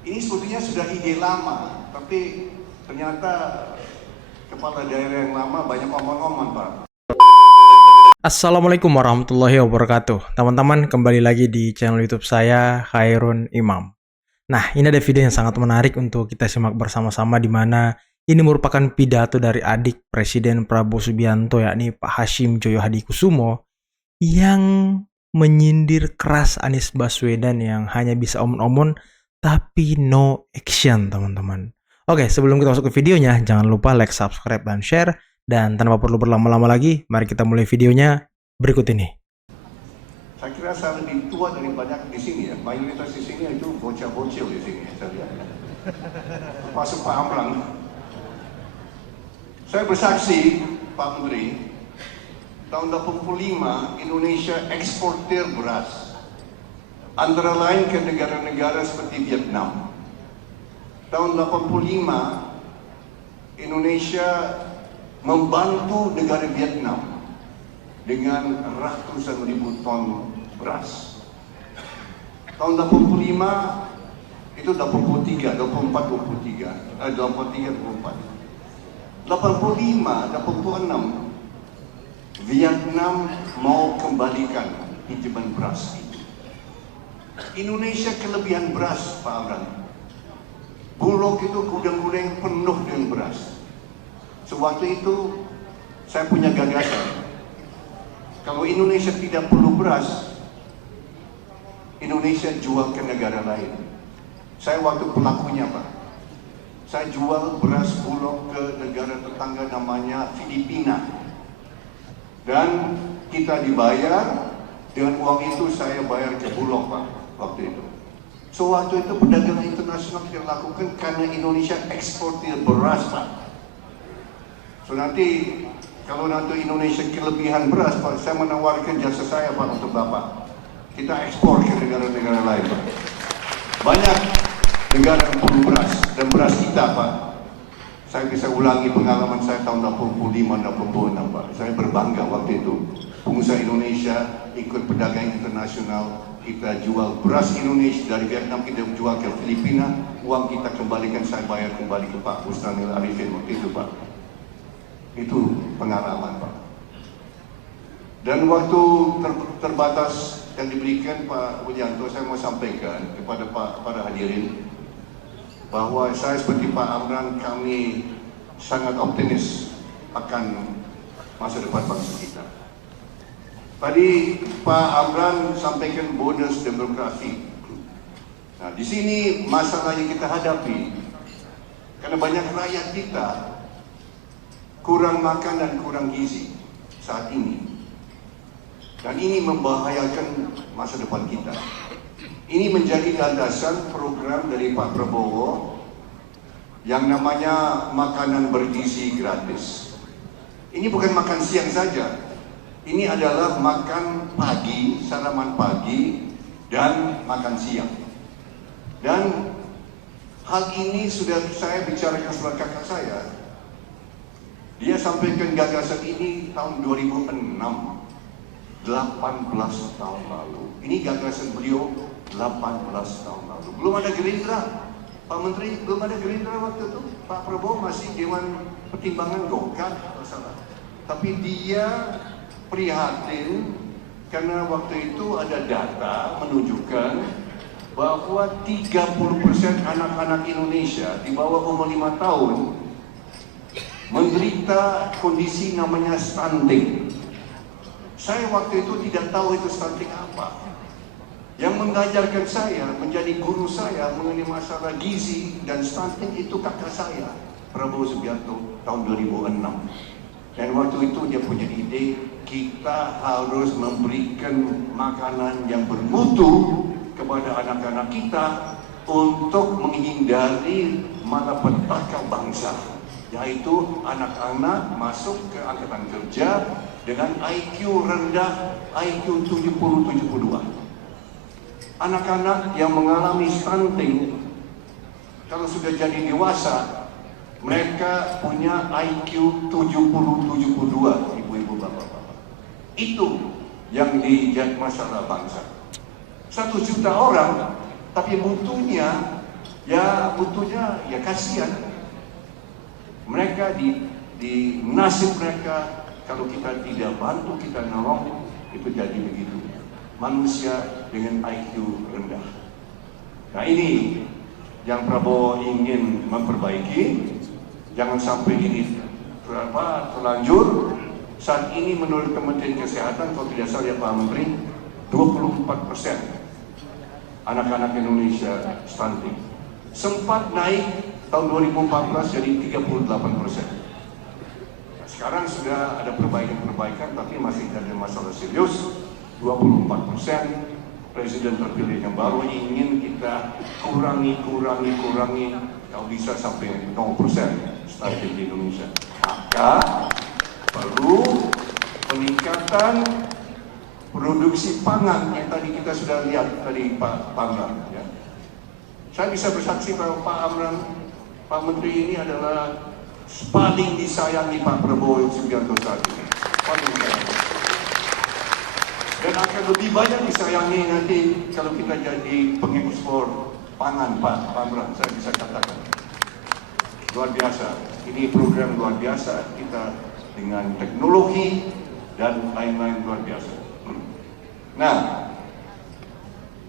Ini sebetulnya sudah ide lama, tapi ternyata kepala daerah yang lama banyak omong-omong, Pak. Assalamualaikum warahmatullahi wabarakatuh. Teman-teman, kembali lagi di channel YouTube saya, Khairun Imam. Nah, ini ada video yang sangat menarik untuk kita simak bersama-sama, di mana ini merupakan pidato dari adik Presiden Prabowo Subianto, yakni Pak Hashim Joyo Hadikusumo, yang menyindir keras Anies Baswedan yang hanya bisa omon-omon tapi no action, teman-teman. Oke, sebelum kita masuk ke videonya, jangan lupa like, subscribe, dan share. Dan tanpa perlu berlama-lama lagi, mari kita mulai videonya berikut ini. Saya kira saya lebih tua dari banyak di sini ya. Mayoritas di sini itu bocah-bocil di sini, saya lihat. Termasuk Pak Amran. Saya bersaksi, Pak Menteri, tahun 85 Indonesia eksportir beras, antara lain ke negara-negara seperti Vietnam. Tahun 85 Indonesia membantu negara Vietnam dengan ratusan ribu ton beras. Tahun 85 itu 83, 84, 23, 83, 84. 85, 86 Vietnam mau kembalikan pinjaman beras itu. Indonesia kelebihan beras, Pak Amran. Bulog itu gudang-gudang penuh dengan beras. Sewaktu itu saya punya gagasan. Kalau Indonesia tidak perlu beras, Indonesia jual ke negara lain. Saya waktu pelakunya, Pak. Saya jual beras Bulog ke negara tetangga namanya Filipina. Dan kita dibayar, dengan uang itu saya bayar ke Bulog, Pak, waktu itu. So waktu itu perdagangan internasional kita lakukan karena Indonesia eksportir beras, Pak. So nanti kalau nanti Indonesia kelebihan beras, Pak, saya menawarkan jasa saya, Pak, untuk Bapak. Kita ekspor ke negara-negara lain, Pak. Banyak negara yang perlu beras, dan beras kita, Pak. Saya bisa ulangi pengalaman saya tahun 85-86, Pak. Saya berbangga waktu itu. Pengusaha Indonesia ikut perdagangan internasional. Kita jual beras Indonesia dari Vietnam, kita jual ke Filipina. Uang kita kembalikan, saya bayar kembali ke Pak Bustanil Arifin waktu itu, Pak. Itu pengalaman, Pak. Dan waktu terbatas yang diberikan Pak Wijanto, saya mau sampaikan kepada para hadirin bahwa saya seperti Pak Amran, kami sangat optimis akan masa depan bangsa kita. Tadi Pak Amran sampaikan bonus demografi. Nah, di sini masalah yang kita hadapi karena banyak rakyat kita kurang makan dan kurang gizi saat ini, dan ini membahayakan masa depan kita. Ini menjadi landasan program dari Pak Prabowo yang namanya makanan bergizi gratis. Ini bukan makan siang saja. Ini adalah makan pagi, saraman pagi, dan makan siang. Dan hal ini sudah saya bicarakan sama kakak saya. Dia sampaikan gagasan ini tahun 2006, 18 tahun lalu. Ini gagasan beliau 18 tahun lalu. Belum ada Gerindra, Pak Menteri, belum ada Gerindra waktu itu. Pak Prabowo masih Dewan Pertimbangan Golkar, masalah. Tapi dia prihatin karena waktu itu ada data menunjukkan bahwa 30% anak-anak Indonesia di bawah umur 5 tahun menderita kondisi namanya stunting. Saya waktu itu tidak tahu itu stunting apa. Yang mengajarkan saya, menjadi guru saya mengenai masalah gizi dan stunting itu kakak saya, Prabowo Subianto, tahun 2006. Dan waktu itu dia punya ide, kita harus memberikan makanan yang bermutu kepada anak-anak kita untuk menghindari malapetaka bangsa, yaitu anak-anak masuk ke angkatan kerja dengan IQ rendah, IQ 70-72. Anak-anak yang mengalami stunting, kalau sudah jadi dewasa, mereka punya IQ 70-72, ibu-ibu, bapak-bapak. Itu yang dijadi masalah bangsa. 1 juta orang, tapi mutunya Ya butuhnya, ya kasihan. Mereka di nasib mereka, kalau kita tidak bantu, kita nolong, itu jadi begitu. Manusia dengan IQ rendah. Nah ini yang Prabowo ingin memperbaiki. Jangan sampai ini terlanjur. Saat ini menurut Kementerian Kesehatan, kalau tidak salah ya Pak Menteri, 24% anak-anak Indonesia stunting. Sempat naik tahun 2014 jadi 38%. Sekarang sudah ada perbaikan, tapi masih ada masalah serius. 24%. Presiden terpilih yang baru ingin kita kurangi, kalau bisa sampai 0% stunting di Indonesia. Maka perlu peningkatan produksi pangan yang tadi kita sudah lihat tadi Pak Amran. Ya. Saya bisa bersaksi bahwa Pak Amran, Pak Menteri ini adalah paling disayangi Pak Prabowo Subianto saat ini. Paling disayangi. Dan akan lebih banyak disayangi nanti kalau kita jadi pengekspor pangan Pak Amran, saya bisa katakan. Luar biasa. Ini program luar biasa kita dengan teknologi dan lain-lain luar biasa. Nah,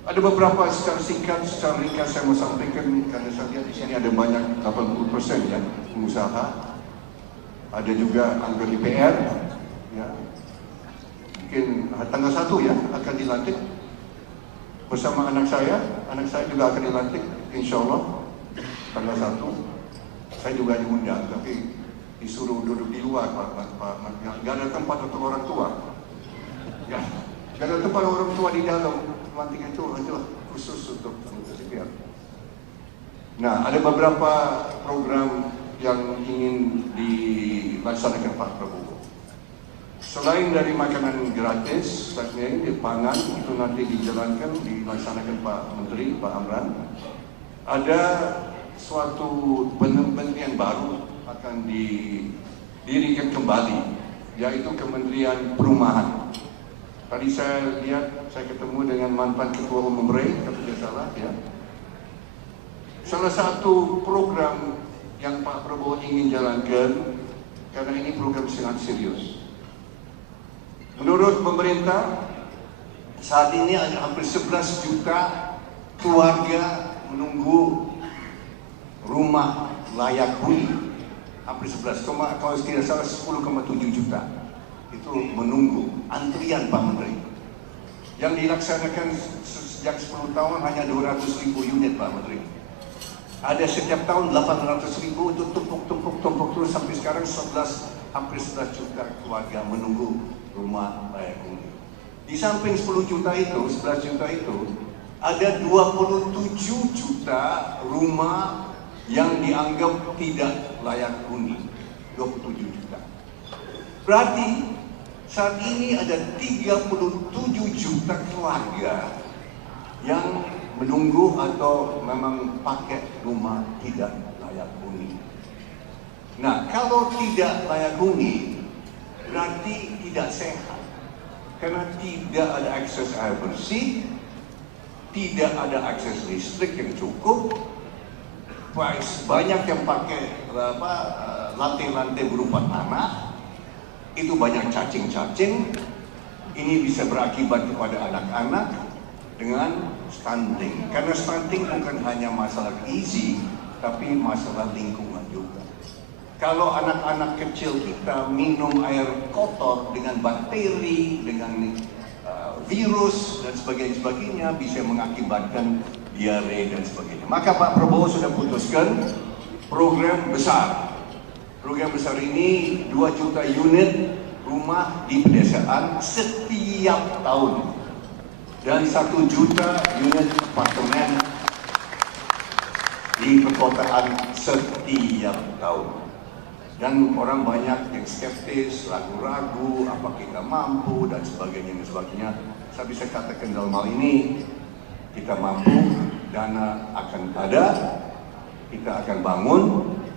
ada beberapa secara singkat, secara ringkas saya mau sampaikan karena saya lihat di sini ada banyak 80% ya pengusaha, ada juga anggota DPR, ya. Mungkin tanggal 1 ya akan dilantik bersama anak saya juga akan dilantik, insya Allah tanggal 1. Saya juga diundang, tapi disuruh duduk di luar, Pak. Nggak ada tempat untuk orang tua. Ya, nggak ada tempat orang tua di dalam. Lantik itu khusus untuk DPR. Nah, ada beberapa program yang ingin dilaksanakan Pak Prabowo. Selain dari makanan gratis, di pangan itu nanti dilaksanakan Pak Menteri, Pak Amran. Ada suatu penelitian baru akan didirikan kembali, yaitu Kementerian Perumahan. Tadi saya lihat, saya ketemu dengan mantan Ketua Umum REI, kalau tidak salah ya. Salah satu program yang Pak Prabowo ingin jalankan, karena ini program sangat serius. Menurut pemerintah, saat ini ada hampir 11 juta keluarga menunggu rumah layak huni. Hampir 11, kalau tidak salah 10,7 juta. Itu menunggu antrian Pak Menteri. Yang dilaksanakan sejak 10 tahun hanya 200.000 unit Pak Menteri. Ada setiap tahun 800.000 itu tumpuk terus sampai sekarang hampir 11 juta keluarga menunggu rumah layak huni. Di samping 10 juta itu, 11 juta itu, ada 27 juta rumah yang dianggap tidak layak huni. 27 juta. Berarti saat ini ada 37 juta keluarga yang menunggu atau memang pakai rumah tidak layak huni. Nah, kalau tidak layak huni berarti tidak sehat, karena tidak ada akses air bersih, tidak ada akses listrik yang cukup, banyak yang pakai lantai-lantai berupa tanah, itu banyak cacing-cacing. Ini bisa berakibat kepada anak-anak dengan stunting, karena stunting bukan hanya masalah gizi, tapi masalah lingkungan juga. Kalau anak-anak kecil kita minum air kotor dengan bakteri, dengan virus dan sebagainya, bisa mengakibatkan diare dan sebagainya. Maka Pak Prabowo sudah putuskan program besar. Program besar ini 2 juta unit rumah di pedesaan setiap tahun, dan 1 juta unit apartemen di perkotaan setiap tahun. Dan orang banyak yang skeptis, ragu-ragu, apa kita mampu dan sebagainya. Saya bisa katakan dalam hal ini kita mampu, dana akan ada, kita akan bangun.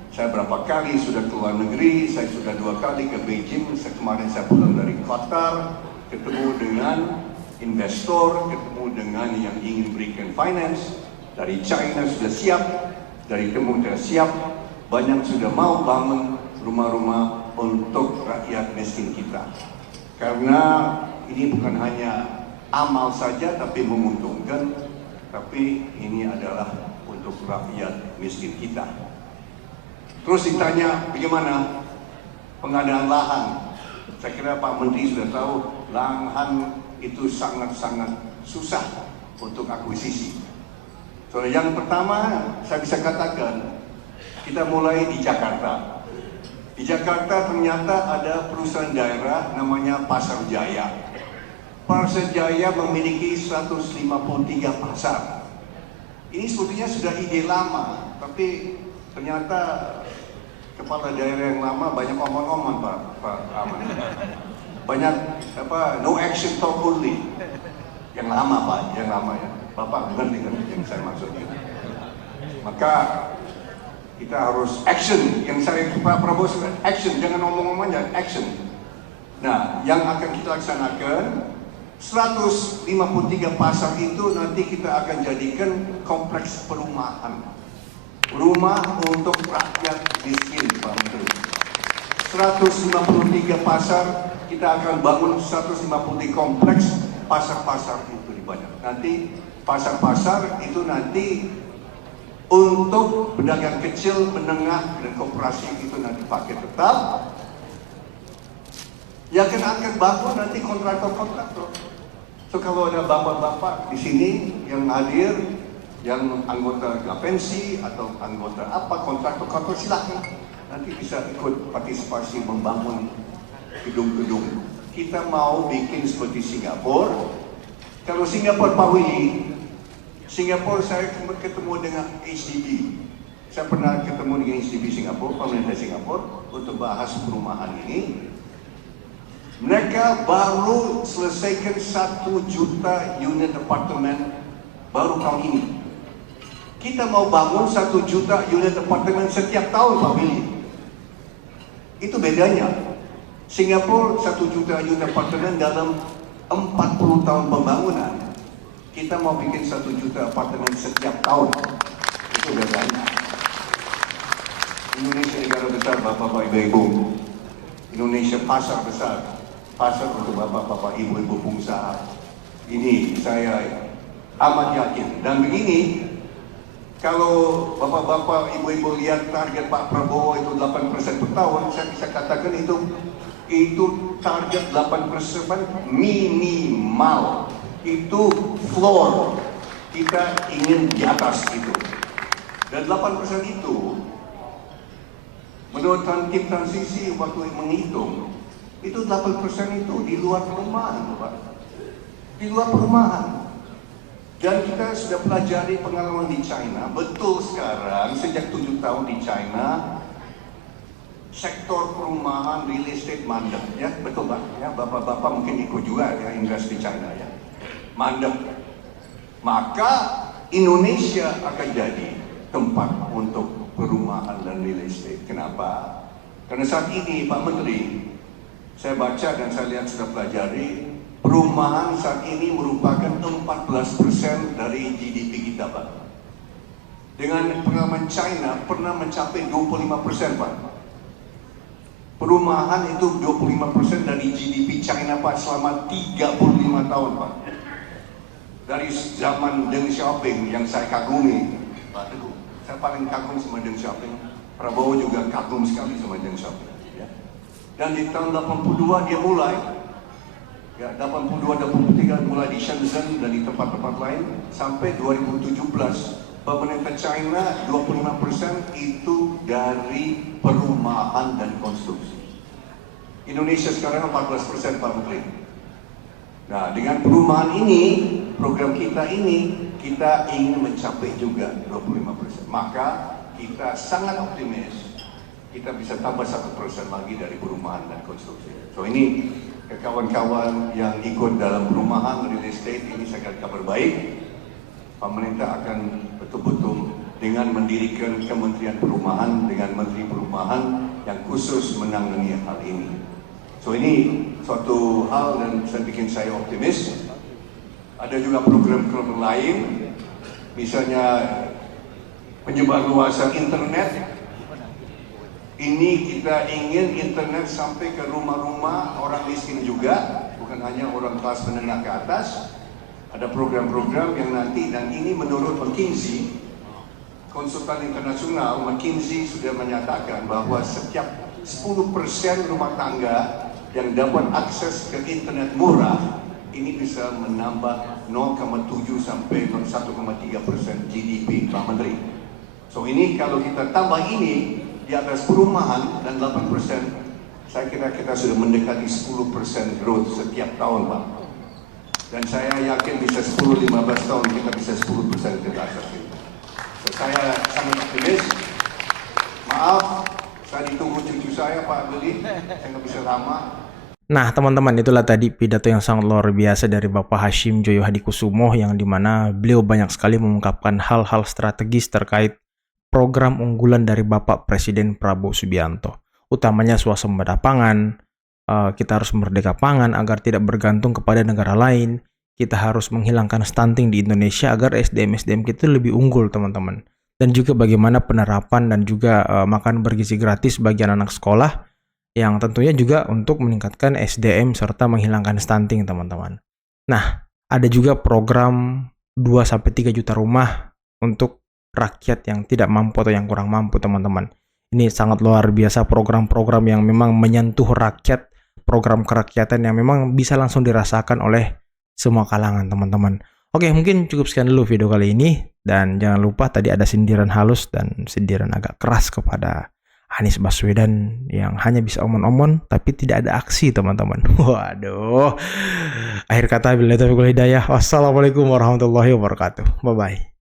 Saya berapa kali sudah ke luar negeri, saya sudah 2 kali ke Beijing. Kemarin saya pulang dari Qatar, ketemu dengan investor, ketemu dengan yang ingin berikan finance. Dari China sudah siap, dari Timur Tengah siap, banyak sudah mau bangun rumah-rumah untuk rakyat miskin kita. Karena ini bukan hanya amal saja tapi menguntungkan, tapi ini adalah untuk rakyat miskin kita. Terus ditanya bagaimana pengadaan lahan. Saya kira Pak Menteri sudah tahu lahan itu sangat-sangat susah untuk akuisisi. So, yang pertama saya bisa katakan, kita mulai di Jakarta. Di Jakarta ternyata ada perusahaan daerah namanya Pasar Jaya. Pasar Jaya memiliki 153 pasar. Ini sebetulnya sudah ide lama, tapi ternyata kepala daerah yang lama banyak omong-omong Pak Aman. Banyak no action talk only. Yang lama Pak, yang lama ya. Bapak ngerti kan yang saya maksudnya. Maka kita harus action. Yang saya Pak Prabowo sebut action, jangan omong-omong aja, action. Nah, yang akan kita laksanakan 153 pasar itu nanti kita akan jadikan kompleks perumahan. Rumah untuk rakyat miskin, Pak Menteri. 153 pasar, kita akan bangun 153 kompleks pasar-pasar itu di banyak. Nanti pasar-pasar itu nanti untuk pedagang kecil, menengah, dan koperasi itu nanti pakai tetap. Yang akan bangun nanti kontraktor-kontraktor. So kalau ada bapak-bapak di sini yang hadir, yang anggota pensi atau anggota apa kontraktor silakan nanti bisa ikut partisipasi membangun gedung-gedung. Kita mau bikin seperti Singapura. Kalau Singapura Pak Willy, Singapura saya ketemu dengan HDB. Saya pernah ketemu dengan HDB Singapura, pemerintah Singapura untuk bahas perumahan ini. Mereka baru selesaikan 1 juta unit apartemen baru tahun ini. Kita mau bangun 1 juta unit apartemen setiap tahun Pak Willy. Itu bedanya. Singapura 1 juta unit apartemen dalam 40 tahun pembangunan. Kita mau bikin 1 juta apartemen setiap tahun. Itu bedanya. Indonesia negara besar Bapak-Bapak Ibu-Ibu. Indonesia pasar besar. Pasar untuk Bapak-Bapak Ibu-Ibu pengusaha. Ini saya amat yakin. Dan begini, kalau Bapak-Bapak, Ibu-Ibu lihat target Pak Prabowo itu 8% per tahun, saya bisa katakan itu target 8% minimal. Itu floor. Kita ingin di atas itu. Dan 8% itu, menurut tim transisi waktu menghitung, itu 8% itu di luar perumahan, Pak. Di luar perumahan. Dan kita sudah pelajari pengalaman di China. Betul sekarang, sejak 7 tahun di China, sektor perumahan, real estate mandek. Ya, betul Pak. Ya, Bapak-Bapak mungkin ikut juga ya, invest di China ya. Mandek. Maka Indonesia akan jadi tempat untuk perumahan dan real estate. Kenapa? Karena saat ini Pak Menteri, saya baca dan saya lihat sudah pelajari, perumahan saat ini merupakan 14% dari GDP kita, Pak. Dengan pengalaman China pernah mencapai 25%, Pak. Perumahan itu 25% dari GDP China, Pak, selama 35 tahun, Pak. Dari zaman Deng Xiaoping yang saya kagumi, Pak Teguh, saya paling kagum sama Deng Xiaoping. Prabowo juga kagum sekali sama Deng Xiaoping. Ya. Dan di tahun 82 dia mulai, ya 82-83 mulai di Shenzhen dan di tempat-tempat lain, sampai 2017 pemerintah China 25% itu dari perumahan dan konstruksi. Indonesia sekarang 14%, Pak Menteri. Nah, dengan perumahan ini, program kita ini, kita ingin mencapai juga 25%. Maka kita sangat optimis kita bisa tambah 1% lagi dari perumahan dan konstruksi. So ini kawan-kawan yang ikut dalam perumahan real estate ini saya kira kabar baik. Pemerintah akan betul-betul dengan mendirikan Kementerian Perumahan dengan Menteri Perumahan yang khusus menangani hal ini. So ini suatu hal dan saya bikin saya optimis. Ada juga program-program lain, misalnya penyebarluasan internet. Ini kita ingin internet sampai ke rumah-rumah orang miskin juga, bukan hanya orang kelas menengah ke atas. Ada program-program yang nanti, dan ini menurut McKinsey, konsultan internasional McKinsey sudah menyatakan bahwa setiap 10% rumah tangga yang dapat akses ke internet murah, ini bisa menambah 0,7 sampai 1,3% GDP, Pak Menteri. So ini kalau kita tambah ini di atas perumahan dan 8%, saya kira kita sudah mendekati 10% growth setiap tahun, Pak. Dan saya yakin bisa 10-15 tahun kita bisa 10% ke atas itu. So, saya sangat optimis. Maaf, saya ditunggu cucu saya, Pak Beli, saya nggak bisa lama. Nah, teman-teman, itulah tadi pidato yang sangat luar biasa dari Bapak Hashim Joyo Hadikusumo, yang dimana beliau banyak sekali mengungkapkan hal-hal strategis terkait program unggulan dari Bapak Presiden Prabowo Subianto. Utamanya swasembada pangan, kita harus merdeka pangan agar tidak bergantung kepada negara lain. Kita harus menghilangkan stunting di Indonesia agar SDM kita lebih unggul, teman-teman. Dan juga bagaimana penerapan dan juga makan bergizi gratis bagi anak-anak sekolah, yang tentunya juga untuk meningkatkan SDM serta menghilangkan stunting, teman-teman. Nah, ada juga program 2-3 juta rumah untuk rakyat yang tidak mampu atau yang kurang mampu, teman-teman. Ini sangat luar biasa, program-program yang memang menyentuh rakyat, program kerakyatan yang memang bisa langsung dirasakan oleh semua kalangan, teman-teman. Oke, mungkin cukup sekian dulu video kali ini, dan jangan lupa tadi ada sindiran halus dan sindiran agak keras kepada Anies Baswedan yang hanya bisa omon-omon tapi tidak ada aksi, teman-teman. Waduh. Akhir kata, billahi taufiq wal hidayah. Wassalamualaikum warahmatullahi wabarakatuh. Bye bye.